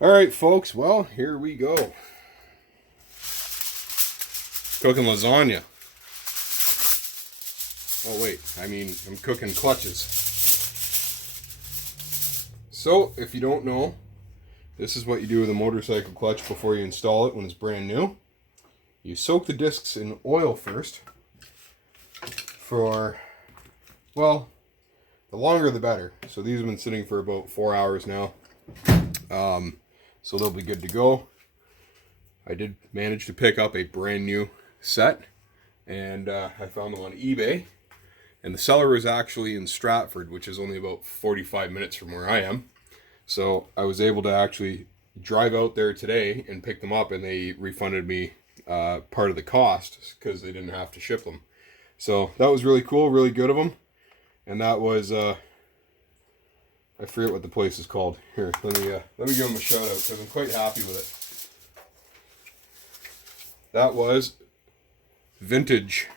Alright folks, well, here we go. Cooking lasagna. Oh wait, I'm cooking clutches. So, if you don't know, this is what you do with a motorcycle clutch before you install it when it's brand new. You soak the discs in oil first for, well, the longer the better. So these have been sitting for about 4 hours now. So they'll be good to go. I did manage to pick up a brand new set, and I found them on eBay. And the seller was actually in Stratford, which is only about 45 minutes from where I am. So I was able to actually drive out there today and pick them up, and they refunded me part of the cost because they didn't have to ship them. So that was really cool, really good of them. And that was I forget what the place is called. Here, let me give them a shout out because I'm quite happy with it. That was Vintage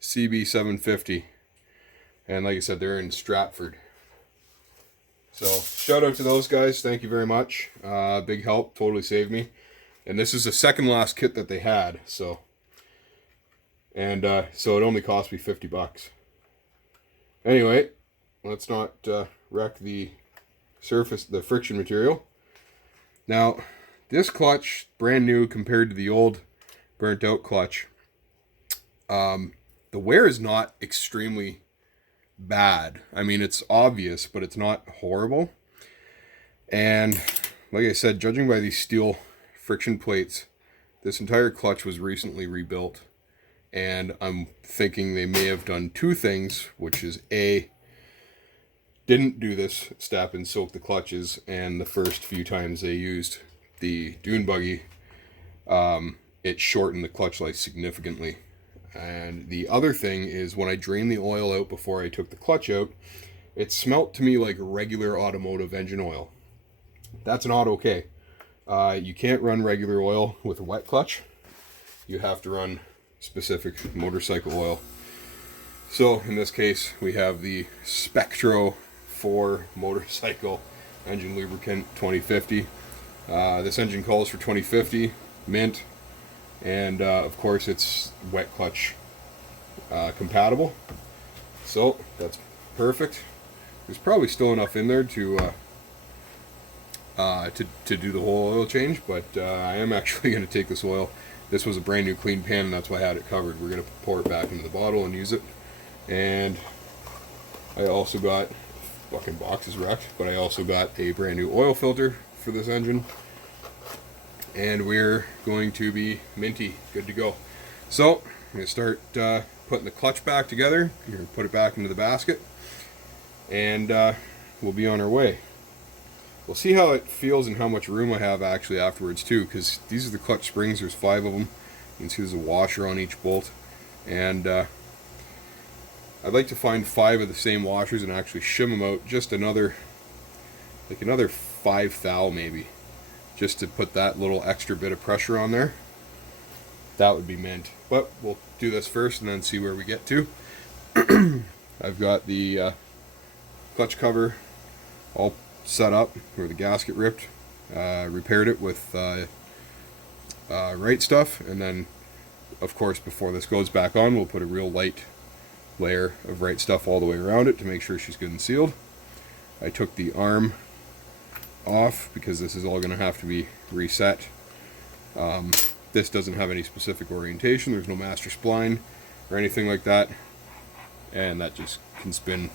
CB750, and like I said, they're in Stratford. So shout out to those guys. Thank you very much. Big help. Totally saved me. And this is the second last kit that they had. So it only cost me $50. Anyway, let's not wreck the surface, the friction material. Now, this clutch, brand new compared to the old burnt out clutch. The wear is not extremely bad. I mean, it's obvious, but it's not horrible. And like I said, judging by these steel friction plates, this entire clutch was recently rebuilt. And I'm thinking they may have done two things, which is A, didn't do this step and soak the clutches, and the first few times they used the dune buggy, it shortened the clutch life significantly. And the other thing is, when I drained the oil out before I took the clutch out, it smelt to me like regular automotive engine oil. That's not okay. You can't run regular oil with a wet clutch. You have to run specific motorcycle oil. So in this case, we have the Spectro 4 motorcycle engine lubricant 2050. This engine calls for 2050 mint, and of course it's wet clutch compatible. So that's perfect. There's probably still enough in there to do the whole oil change, but I am actually going to take this oil. This was a brand new clean pan, and that's why I had it covered. We're going to pour it back into the bottle and use it. And I also got, fucking box is wrecked, but I also got a brand new oil filter for this engine. And we're going to be minty, good to go. So I'm going to start putting the clutch back together. You're going to put it back into the basket, and we'll be on our way. We'll see how it feels and how much room I have actually afterwards too, because these are the clutch springs. There's 5 of them. You can see there's a washer on each bolt, and I'd like to find 5 of the same washers and actually shim them out just another 5 thou maybe, just to put that little extra bit of pressure on there. That would be mint. But we'll do this first and then see where we get to. I've got the clutch cover all set up where the gasket ripped. Repaired it with right stuff, and then of course before this goes back on, we'll put a real light layer of right stuff all the way around it to make sure she's good and sealed. I took the arm off because this is all going to have to be reset. This doesn't have any specific orientation. There's no master spline or anything like that, and that just can spin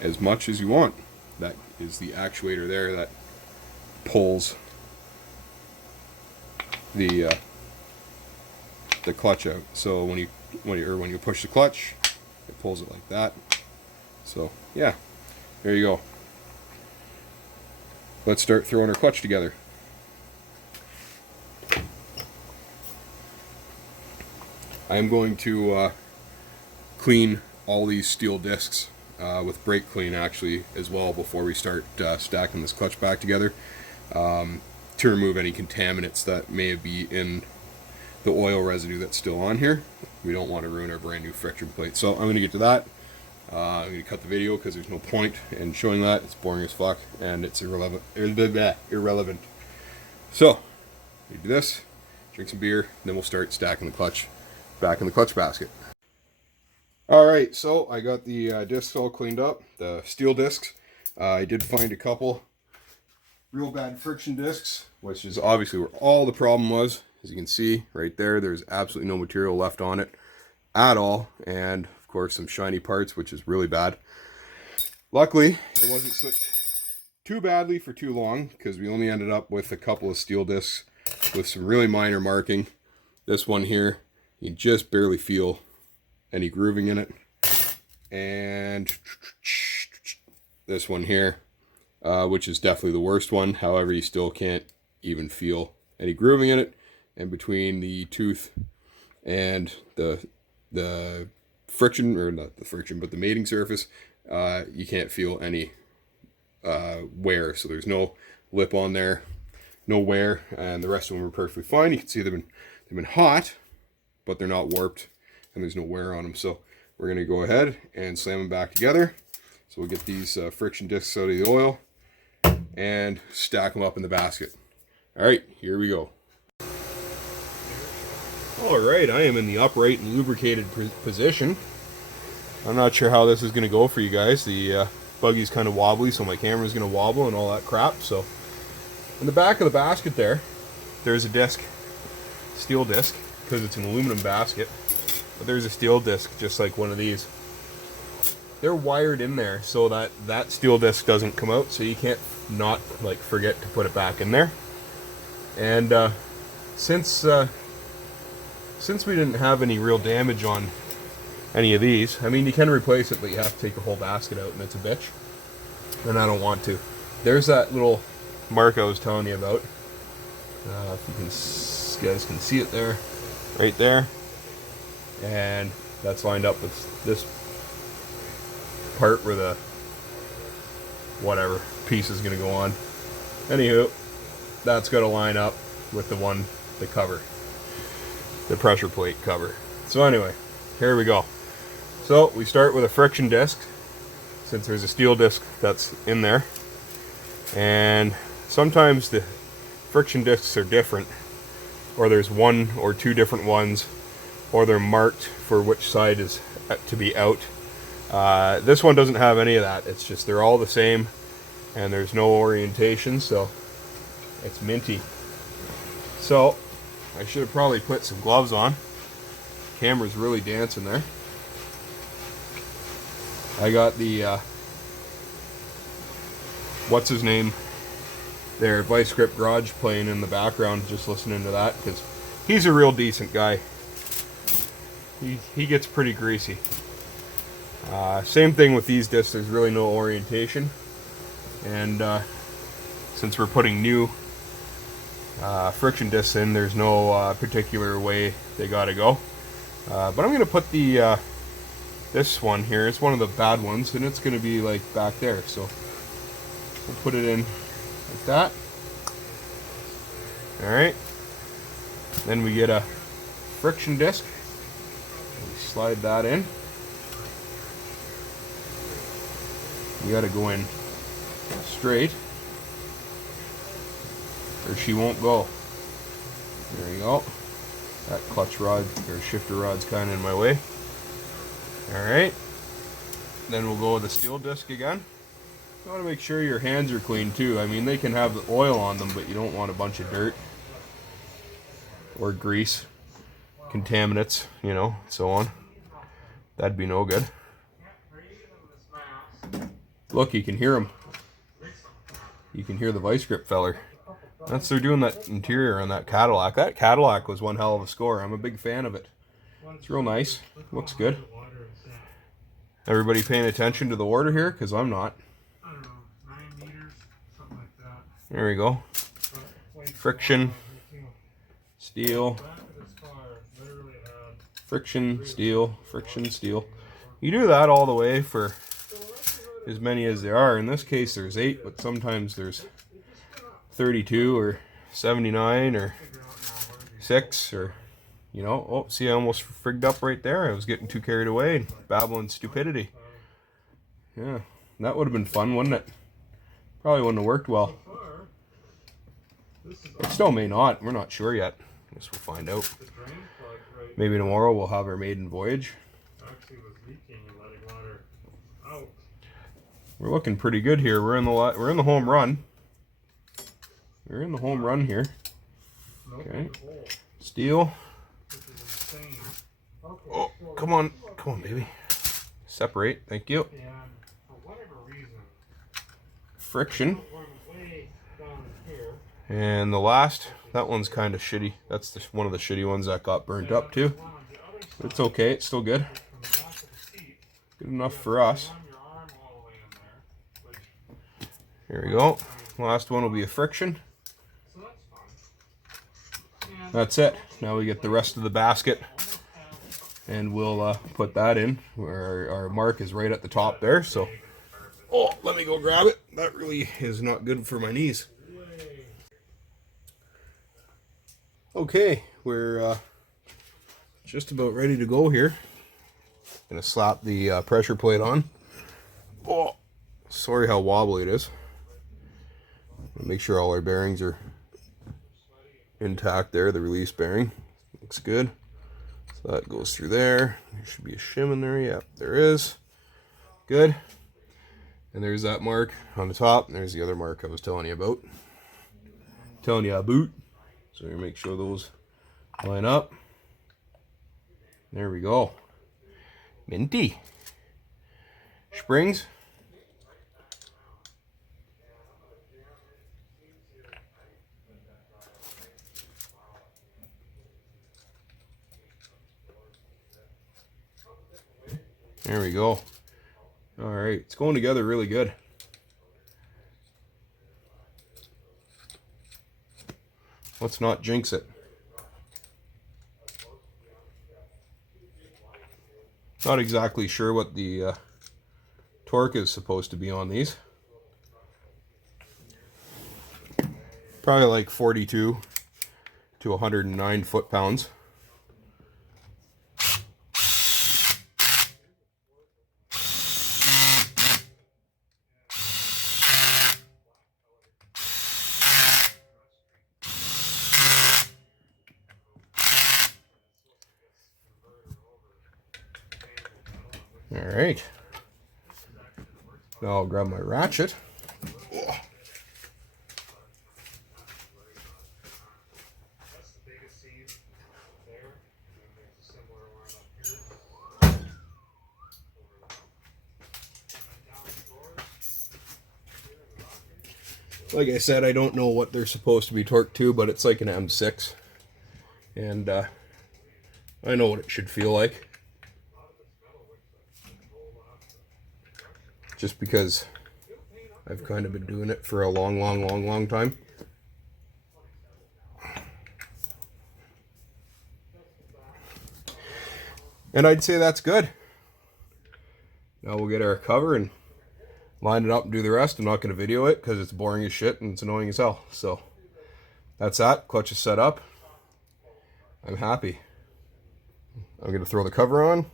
as much as you want. That is the actuator there that pulls the clutch out. So when you push the clutch, it pulls it like that. So yeah, there you go. Let's start throwing our clutch together. I'm going to clean all these steel discs with brake clean actually as well before we start stacking this clutch back together, to remove any contaminants that may be in the oil residue that's still on here. We don't want to ruin our brand new friction plate. So I'm going to get to that, I'm going to cut the video because there's no point in showing that. It's boring as fuck and it's irrelevant. Irrelevant. So, you do this, drink some beer, then we'll start stacking the clutch back in the clutch basket. Alright, so I got the discs all cleaned up, the steel discs. I did find a couple real bad friction discs, which is obviously where all the problem was. As you can see right there, there's absolutely no material left on it at all, and of course some shiny parts, which is really bad. Luckily, it wasn't slipped too badly for too long, because we only ended up with a couple of steel discs with some really minor marking. This one here, you can just barely feel any grooving in it, and this one here, which is definitely the worst one. However, you still can't even feel any grooving in it, and between the tooth and the friction, or not the friction, but the mating surface, you can't feel any wear. So there's no lip on there, no wear, and the rest of them are perfectly fine. You can see they've been hot, but they're not warped, and there's no wear on them. So we're going to go ahead and slam them back together. So we'll get these friction discs out of the oil and stack them up in the basket. Alright, here we go. Alright, I am in the upright and lubricated position. I'm not sure how this is going to go for you guys. The buggy's kind of wobbly, so my camera's going to wobble and all that crap. So in the back of the basket there's a disc, steel disc, because it's an aluminum basket. But there's a steel disc just like one of these. They're wired in there so that that steel disc doesn't come out, so you can't not like forget to put it back in there. And since we didn't have any real damage on any of these, I mean, you can replace it, but you have to take the whole basket out, and it's a bitch, and I don't want to. There's that little mark I was telling you about. If you guys can see it there, right there, and that's lined up with this part where the whatever piece is going to go on. Anywho, that's got to line up with the cover, the pressure plate cover. So anyway, here we go. So we start with a friction disc, since there's a steel disc that's in there, and sometimes the friction discs are different, or there's one or two different ones, or they're marked for which side is to be out. This one doesn't have any of that. It's just they're all the same, and there's no orientation, so it's minty. So I should have probably put some gloves on. Camera's really dancing there. I got the what's his name there, Vice Grip Garage, playing in the background, just listening to that, because he's a real decent guy. He gets pretty greasy. Same thing with these discs, there's really no orientation, and since we're putting new friction discs in, there's no particular way they gotta go. But I'm gonna put the this one here, it's one of the bad ones, and it's gonna be like back there, so we'll put it in like that. Alright, then we get a friction disc, we slide that in. You gotta go in straight, or she won't go. There you go. That clutch rod or shifter rod's kind of in my way. Alright, then we'll go with the steel disc again. You want to make sure your hands are clean too. I mean, they can have the oil on them, but you don't want a bunch of dirt or grease, contaminants, you know, so on. That'd be no good. Look, you can hear them. You can hear the vice grip feller. That's, they're doing that interior on that Cadillac. That Cadillac was one hell of a score. I'm a big fan of it. It's real nice. Looks good. Everybody paying attention to the order here? Because I'm not. I don't know, 9 meters, something like that. There we go. Friction, steel, friction, steel, friction, steel. You do that all the way for as many as there are. In this case there's 8, but sometimes there's 32 or 79 or 6 or, you know. Oh, see, I almost frigged up right there. I was getting too carried away and babbling stupidity. Yeah, that would have been fun, wouldn't it? Probably wouldn't have worked well. It still may not. We're not sure yet. Guess we'll find out. Maybe tomorrow we'll have our maiden voyage. Actually was leaking and letting water out. We're looking pretty good here. We're in the home run. We're in the home run here. Okay. Steel. Oh, come on, baby. Separate. Thank you. And for whatever reason, Friction. way down here. And the last, that one's kind of shitty. That's one of the shitty ones that got burnt up too. But it's okay. It's still good. Good enough for us. Here we go. Last one will be a friction. That's it. Now we get the rest of the basket, and we'll put that in where our mark is right at the top there. So, oh, let me go grab it. That really is not good for my knees. Okay, we're just about ready to go here. Gonna slap the pressure plate on. Oh, sorry how wobbly it is. Make sure all our bearings are intact there. The release bearing looks good. So that goes through there. There should be a shim in there. Yep, there is. Good. And there's that mark on the top. And there's the other mark I was telling you about. So you make sure those line up. There we go. Minty. Springs. There we go. All right, it's going together really good. Let's not jinx it. Not exactly sure what the torque is supposed to be on these. Probably like 42 to 109 foot-pounds. All right. Now I'll grab my ratchet. Like I said, I don't know what they're supposed to be torqued to, but it's like an M6. And I know what it should feel like. Just because I've kind of been doing it for a long time. And I'd say that's good. Now we'll get our cover and line it up and do the rest. I'm not going to video it because it's boring as shit and it's annoying as hell. So that's that. Clutch is set up. I'm happy. I'm going to throw the cover on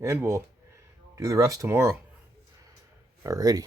and we'll do the rest tomorrow. Alrighty.